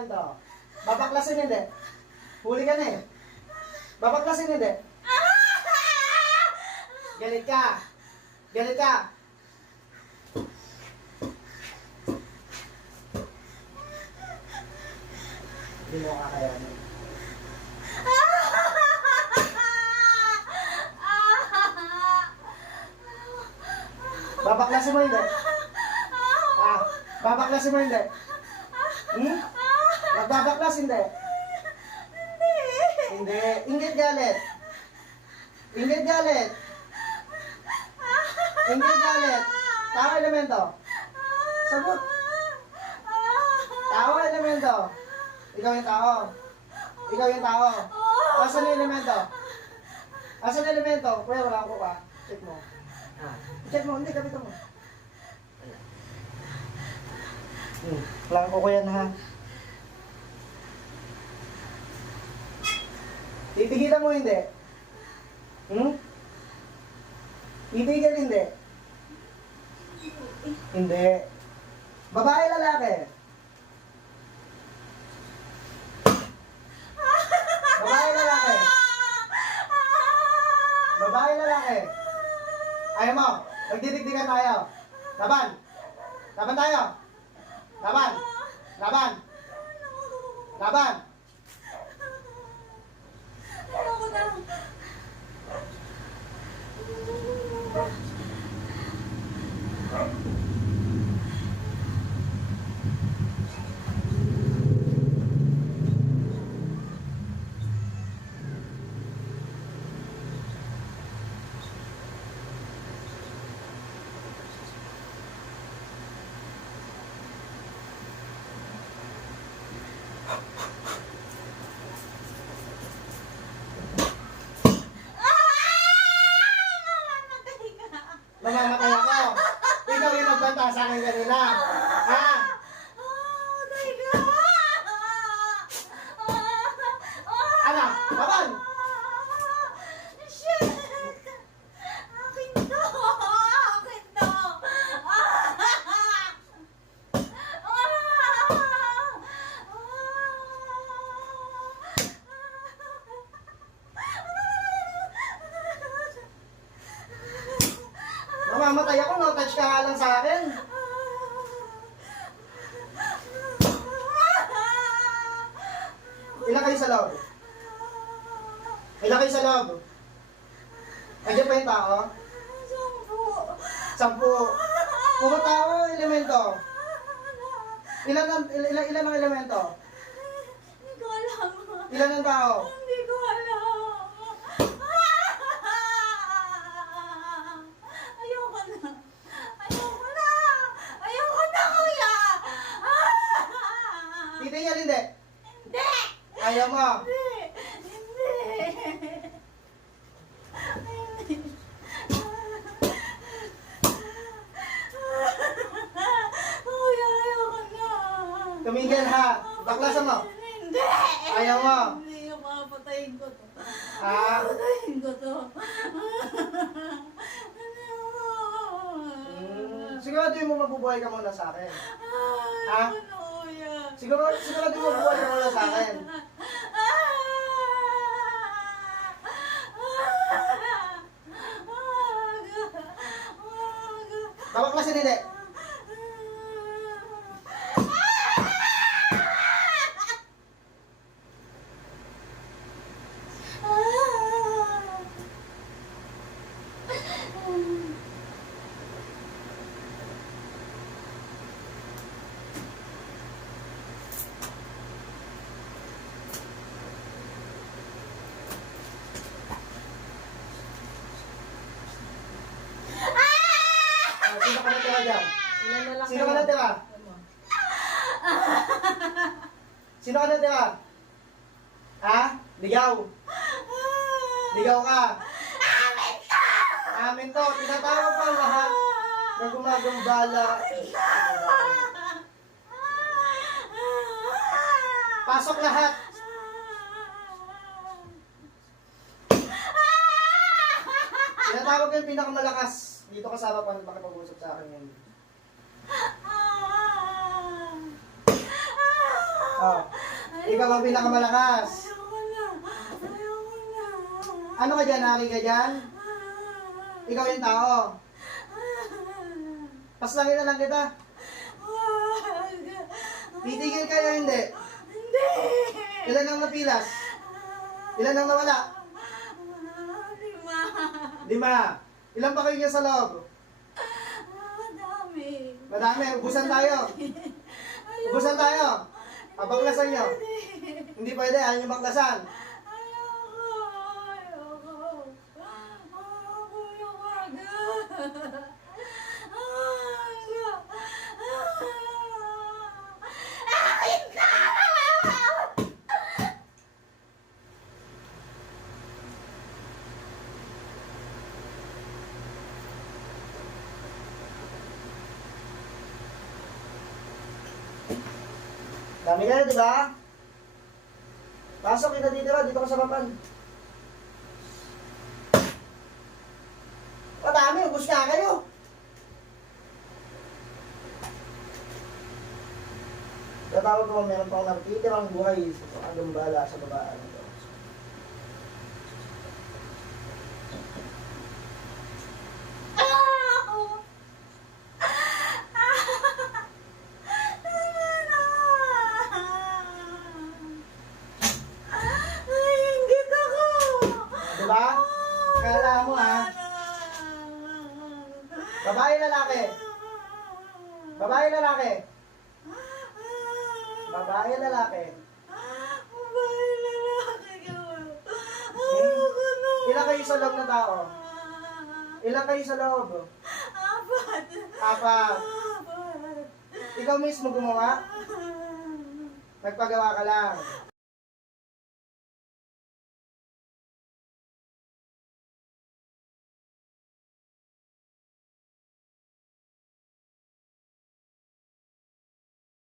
elemento? Babaklasin hindi. Huli ka na eh. Babaklasin hindi. Galit ka. Galit ka. Hindi mo kakayanin. Babaklasin mo hindi. Babaklasin mo hindi. Magbabaklas hindi. Hindi. Inggit galit. Inggit galit. Inggit galit. Tao elemento. Sagot. Tao elemento. Ikaw yung tao. Ikaw yung tao. Asan yung elemento? Asan yung elemento? Kuya, wala ko pa. Check mo. Check mo. Hindi, kapito mo. Wala ko kuya na ha. Titigilan mo hindi. Titigil hindi. Hindi. Babae lalaki. Babae lalaki. Babae lalaki. Ayaw mo. Magdidigdigan tayo. Laban. Laban tayo. Laban. Laban. Laban. Ayoko na. Mamamatay ako. Ikaw yung nagbanta sa akin kanina. Ha? Ano? Laban! Shit! Akin to! Akin to! Mamamatay ako, no? Touch ka nga lang sa akin. Ilan kayo sa loob? Ilan kayo sa loob? Andiyan pa yung tao? 10. Puro tao, elemento. Ilan ang elemento? Hindi ko alam. Ilan ang tao? Hindi ko alam. Ayoko na. Ayoko na. Ayoko na, kuya. Titingnan hindi. Hindi. Ayaw mo. Hindi. Hindi. Kuya, ayoko na. Tumigil ha. Baklasan mo. Hindi. Ayaw mo. Hindi, papatayin ko to. Ah. Papatayin ko to. Sigurado mo mabubuhay ka muna sa akin. Ha? Ano, kuya? Sigurado mo mabubuhay ka muna sa akin. Babaklasin hindi. Sino ka natira dyan? Sino ka natira? Sino ka natira? Ha? Ligaw. Ligaw ka. Amin to. Tinatawag pa ang lahat na gumagambala. Pasok lahat. Tinatawag ko yung pinakamalakas. Dito kasama pa makipag-usap sa akin ngayon. Oh. Ikaw ang pinakamalakas. Ayoko na. Ayoko na. Ano ka dyan? Hari ka dyan? Ikaw yung tao. Paslangin na lang kita. Wag. Titigil kayo hindi. Hindi. Ilan ang napilas? Ilan ang nawala? 5. 5. Ilan pa kayo niya sa loob? Madami. Madami. Ubusan tayo. Ubusan tayo. Pabaklasan nyo. Hindi pwede. Ayaw nyo baklasan. Ayoko. Ayoko. Kuya, wag. Akin na! Dami kayo, di ba? Pasok kita dito, dito ka sa papan. Madami, ubus na kayo. Tatawag ko, meron pa akong natitirang buhay sa agumbala sa babaan ito. Naiinggit ako. Di ba? Kala mo ha? Babae lalaki? Babae lalaki? Babae lalaki? Babae lalaki ka. Ayoko na. Ilan kayo sa loob ng tao? Ilan kayo sa loob? 4. 4. Ikaw mismo gumawa? Nagpagawa ka lang.